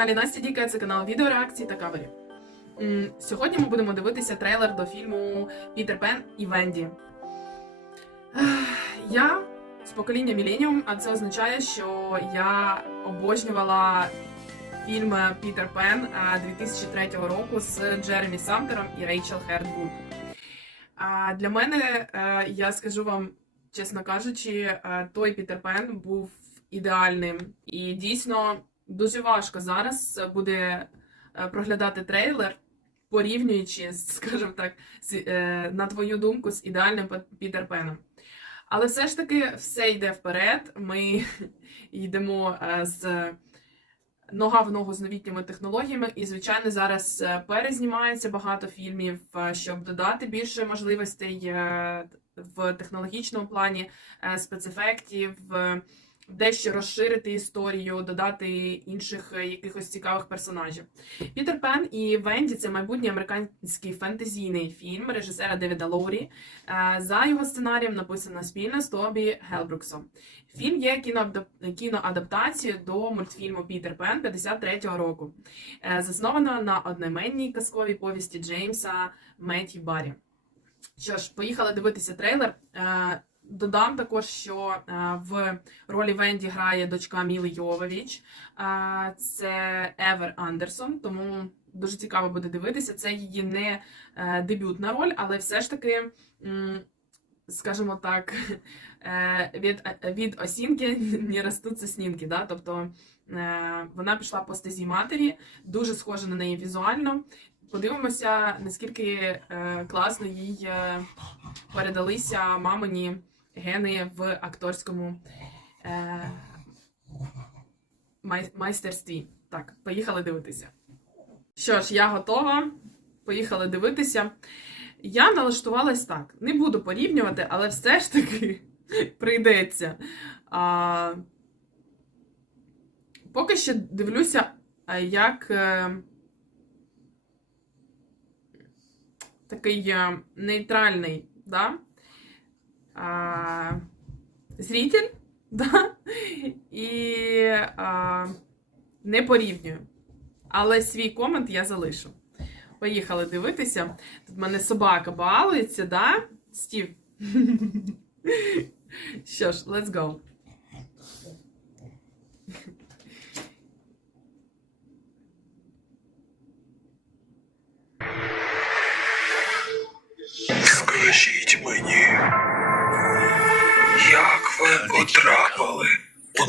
каналі Настя Діка, це канал відеореакцій та кавері. Сьогодні ми будемо дивитися трейлер до фільму Пітер Пен і Венді. Я з покоління Міленіум, а це означає, що я обожнювала фільм Пітер Пен 2003 року з Джеремі Самтером і Рейчел Хердвуд. Для мене, е, я скажу вам, чесно кажучи, е, той Пітер Пен був ідеальним. І дійсно дуже важко зараз буде е, проглядати трейлер, порівнюючи, скажімо так, е, на твою думку, з ідеальним Пітер Пеном. Але все ж таки все йде вперед. Ми йдемо е, з нога в ногу з новітніми технологіями, і, звичайно, зараз е, перезнімається багато фільмів, е, щоб додати більше можливостей е, в технологічному плані, е, спецефектів, е, дещо розширити історію, додати інших е, якихось цікавих персонажів. Пітер Пен і Венді це майбутній американський фентезійний фільм режисера Девіда Лоурі. Е, За його сценарієм написано спільно з Тобі Гелбруксом. Фільм є кіноадаптацією до мультфільму Пітер Пен 53-го року, Е, засновано на одноіменній казковій повісті Джеймса Меттью Баррі. Що ж, поїхали дивитися трейлер. Додам також, що е, в ролі Венді грає дочка Міли Йовович. Е, Це Евер Андерсон, тому дуже цікаво буде дивитися. Це її не е, дебютна роль, але все ж таки, скажімо так, від, від осінки не ростуть соснінки. Да? Тобто вона пішла по стезі матері, дуже схожа на неї візуально. Подивимося, наскільки класно їй передалися мамині гени в акторському е, май, майстерстві. Так, поїхали дивитися. Що ж, я готова. Поїхали дивитися. Я налаштувалась так. Не буду порівнювати, але все ж таки прийдеться. А, поки що дивлюся, як е, такий е, нейтральний, да? А, зритель, да? і а, не порівнюю. Але свій комент я залишу. Поїхали дивитися. Тут в мене собака балується, да? Стів. Що ж, let's go.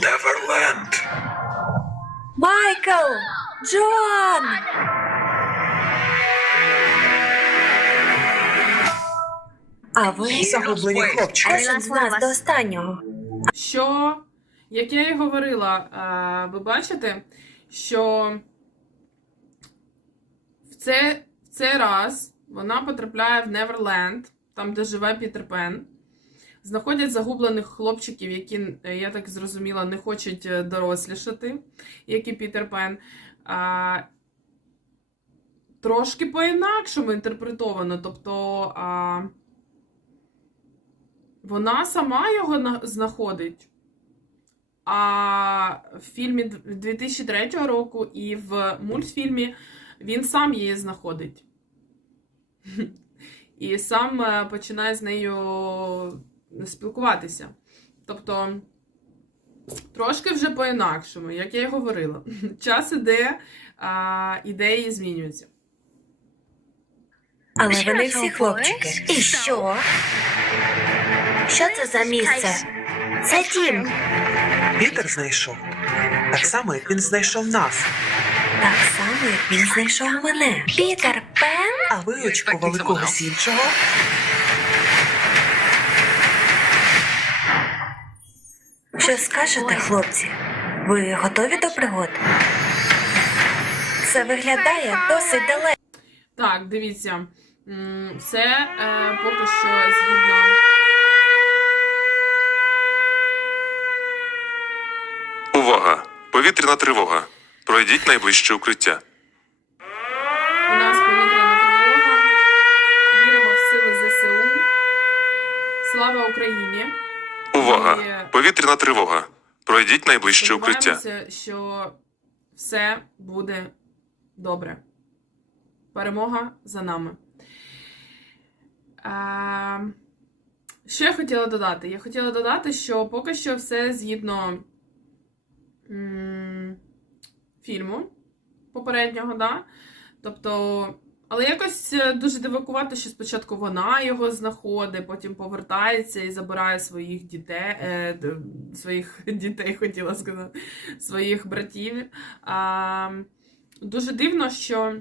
Неверленд? Майкл! Джон! А ви Загублені хлопчики. кожен з нас до останнього. Що, як я і говорила, ви бачите, що в це, в цей раз вона потрапляє в Неверленд, там, де живе Пітер Пен. Знаходять загублених хлопчиків, які, е, я так зрозуміла, не хочуть е, дорослішати, як і Пітер Пен. А, трошки по-інакшому інтерпретовано. Тобто а, вона сама його на- знаходить. А в фільмі 2003 року і в мультфільмі він сам її знаходить. І сам е, починає з нею спілкуватися. Тобто, трошки вже по-інакшому, як я й говорила. Час іде, а ідеї змінюються. Але вони всі хлопчики. І що? Що це за місце? Це дім. Пітер знайшов. Так само, як він знайшов нас. Так само, як він знайшов мене. Пітер Пен? А ви очікували когось іншого? Що скажете, хлопці? Ви готові до пригод? Це виглядає досить далеко. Так, дивіться. Це е, поки що згідно. Увага! Повітряна тривога. Пройдіть найближче укриття. У нас повітряна тривога. Віримо в сили ЗСУ. Слава Україні! Увага! Повітряна тривога. Пройдіть найближче укриття. Сподіваємося, що все буде добре. Перемога за нами. А, що я хотіла додати? Я хотіла додати, що поки що все згідно м, фільму попереднього, да? Тобто, але якось е, дуже дивакувати, що спочатку вона його знаходить, потім повертається і забирає своїх дітей, е, своїх дітей, хотіла сказати, своїх братів. А, дуже дивно, що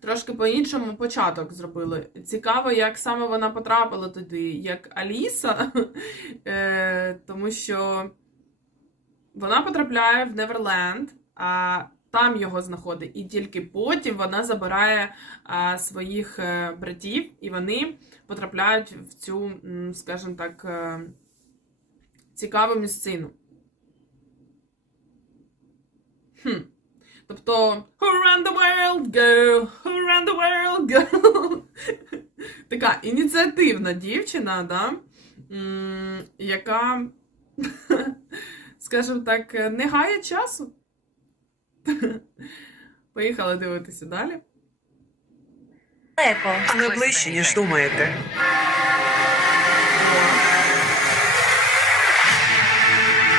трошки по-іншому початок зробили. Цікаво, як саме вона потрапила туди, як Аліса, е, тому що вона потрапляє в Неверленд, а там його знаходить, і тільки потім вона забирає а, своїх е, братів, і вони потрапляють в цю, скажімо так, е, цікаву місцину. Хм. Тобто, who around the world go, who around the world go. Така ініціативна дівчина, да? яка, скажімо так, не гає часу. Поїхали дивитися далі. Далеко. Але ближче, ніж думаєте.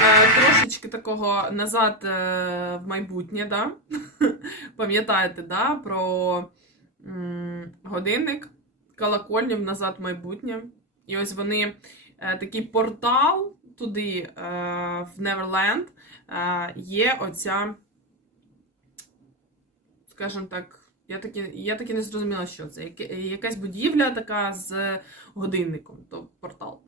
Е, Трошечки такого назад е, в майбутнє, да? Пам'ятаєте, да? про годинник, колокольню в назад в майбутнє. І ось вони е, такий портал туди, в Неверленд, є оця, скажімо так, я таки, я таки не зрозуміла, що це. Якась будівля така з годинником, то портал.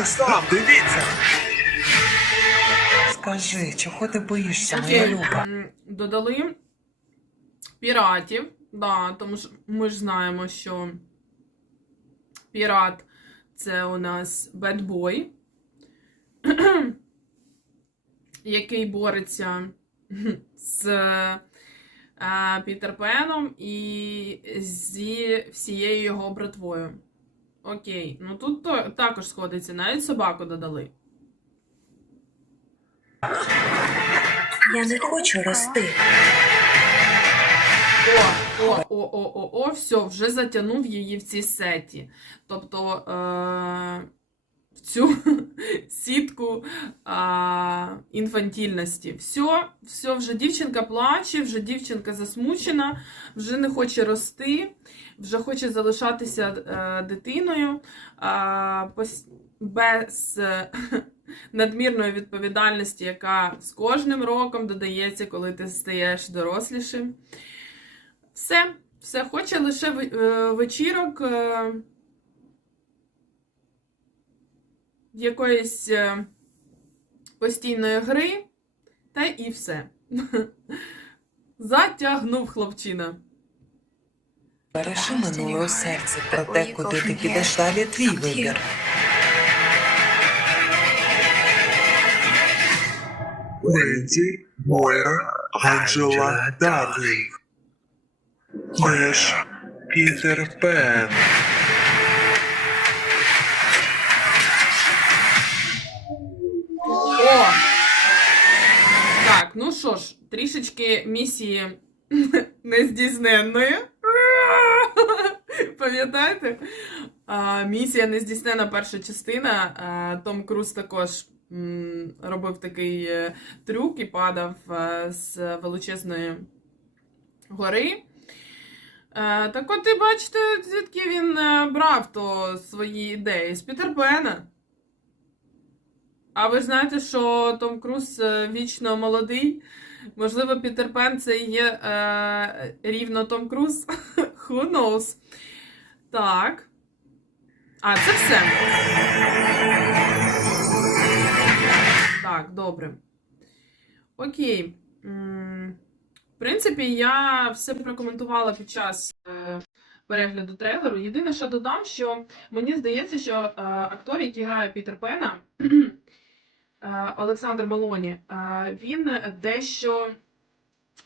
Ось там, дивіться. Скажи, чого ти боїшся, моя люба? Додали піратів. Да, тому що ми ж знаємо, що пірат це у нас бедбой, який бореться з е, Пітер Пеном і зі всією його братвою. Окей, ну тут то, також сходиться, навіть собаку додали. Я не хочу рости. О, о, о, о, о, о, все, вже затягнув її в цій сеті. Тобто е- в цю сітку е- інфантільності. Все, все, вже дівчинка плаче, вже дівчинка засмучена, вже не хоче рости, вже хоче залишатися е- дитиною е- пос- без е- надмірної відповідальності, яка з кожним роком додається, коли ти стаєш дорослішим. Все, все, хоче лише ве- е, вечірок е, якоїсь е, постійної гри, та і все. Затягнув хлопчина. Бережи минуле у серці про те, куди ти підеш далі, твій вибір. Венді, Мойра, Анджела, Дарлі. Ми ж Пітер Пен. Що ж, трішечки місії нездійсненної. Пам'ятаєте? Місія нездійснена перша частина. Том Круз також робив такий е, трюк і падав е, з величезної гори. Е, Так от і бачите, звідки він брав то свої ідеї з Пітерпена. А ви знаєте, що Том Круз е, вічно молодий? Можливо, Пітер Пен це є е, рівно Том Круз? Who knows? Так. А, це все. Так, добре. Окей. В принципі, я все прокоментувала під час е, перегляду трейлеру. Єдине, що додам, що мені здається, що е, актор, який грає Пітер Пена, Олександр Малоні, е, він дещо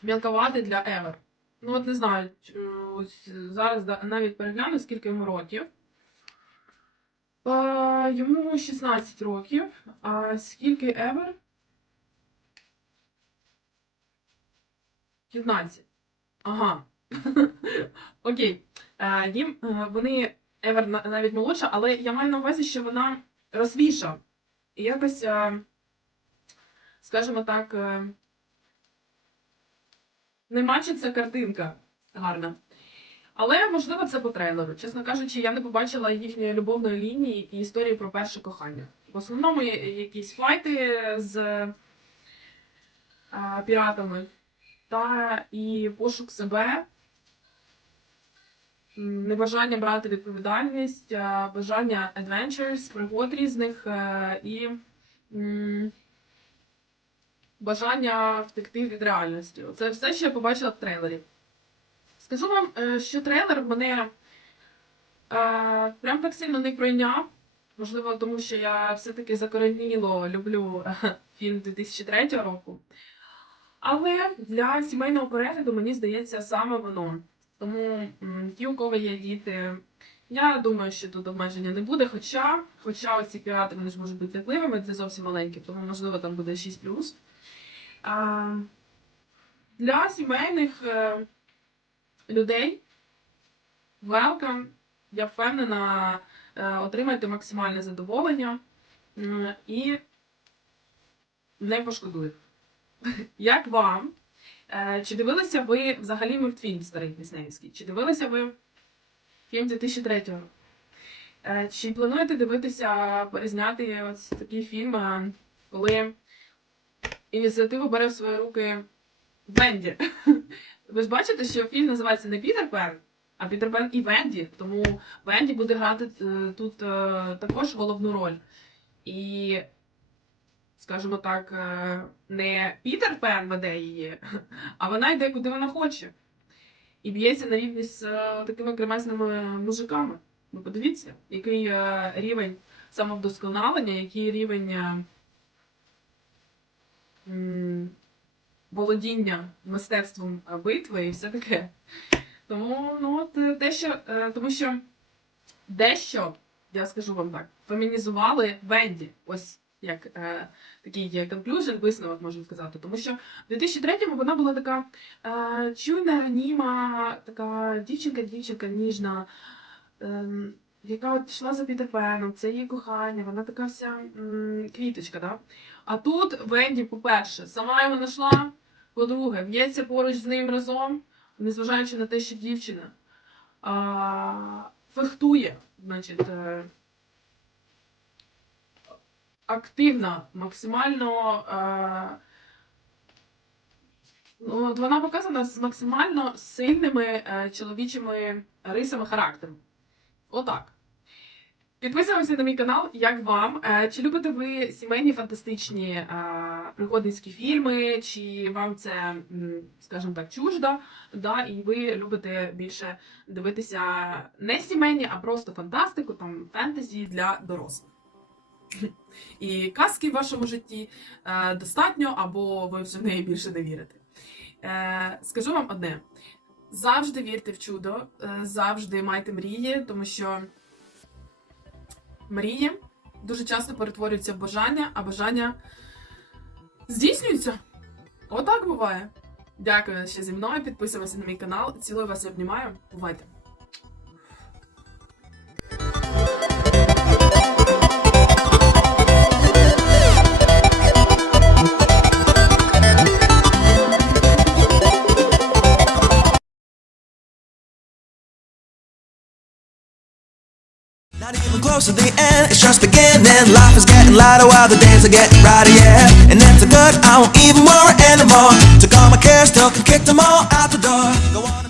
мілковатий для Евер. Ну, от не знаю, ось зараз навіть перегляну, скільки йому років. Е, йому 16 років. А скільки Евер? 15. Ага. Окей. Е, їм е, вони Евер на- навіть молодша, але я маю на увазі, що вона розвіша. І якось, е, скажімо так, е, не мачиться картинка гарна. Але можливо це по трейлеру. Чесно кажучи, я не побачила їхньої любовної лінії і історії про перше кохання. В основному якісь файти з піратами та і пошук себе, небажання брати відповідальність, бажання adventures, пригод різних е, і бажання втекти від реальності. Це все, що я побачила в трейлері. Скажу вам, е, що трейлер мене е, прям так сильно не пройняв. Можливо, тому що я все-таки закореніло люблю е, фільм 2003 року. Але для сімейного перегляду, мені здається, саме воно. Тому ті, у кого є діти, я думаю, що тут обмеження не буде. Хоча, хоча оці пірати вони ж можуть бути лякливими, це зовсім маленькі, тому можливо там буде 6 А, для сімейних. е, людей. Welcome. Я впевнена, е, отримайте максимальне задоволення і не пошкодуєте. Як вам? Е, Чи дивилися ви взагалі мультфільм старий Диснеївський? Чи дивилися ви фільм 2003 року? Е, Чи плануєте дивитися, перезняти ось такий фільм, е, коли ініціативу бере в свої руки Венді? Ви ж бачите, що фільм називається не Пітер Пен, а Пітер Пен і Венді. Тому Венді буде грати тут також головну роль. І, скажімо так, е, не Пітер Пен веде її, а вона йде куди вона хоче. І б'ється на рівні з е, такими кремезними мужиками. Ви подивіться, який е, рівень самовдосконалення, який рівень. володіння мистецтвом битви і все таке. Тому ну от дещо, тому що дещо, я скажу вам так, фемінізували Венді. Ось як е, такий conclusion, висновок можна сказати. Тому що в 2003-му вона була така е, чуйна, раніма, така дівчинка-дівчинка ніжна. Е, яка от йшла за Пітер це її кохання, вона така вся м, квіточка, да? А тут Венді, по-перше, сама його знайшла, по-друге, в'ється поруч з ним разом, незважаючи на те, що дівчина а, фехтує, значить, е, активна, максимально. Е, ну, вона показана з максимально сильними е, чоловічими рисами характеру. Отак. Підписуємося на мій канал, як вам. Е, Чи любите ви сімейні фантастичні е, пригодницькі фільми, чи вам це, скажімо так, чуждо, да, і ви любите більше дивитися не сімейні, а просто фантастику, там фентезі для дорослих. І казки в вашому житті е, достатньо, або ви вже в неї більше не вірите. Е, скажу вам одне: завжди вірте в чудо, е, завжди майте мрії, тому що мрії дуже часто перетворюються в бажання, а бажання здійснюються. Отак буває. Дякую, що зі мною. Підписуйтесь на мій канал. Цілую вас і обнімаю. Бувайте! Just beginning. Life is getting lighter while the days are getting brighter, yeah. And it's a good, I won't even worry anymore. Took all my cares, still can kick them all out the door.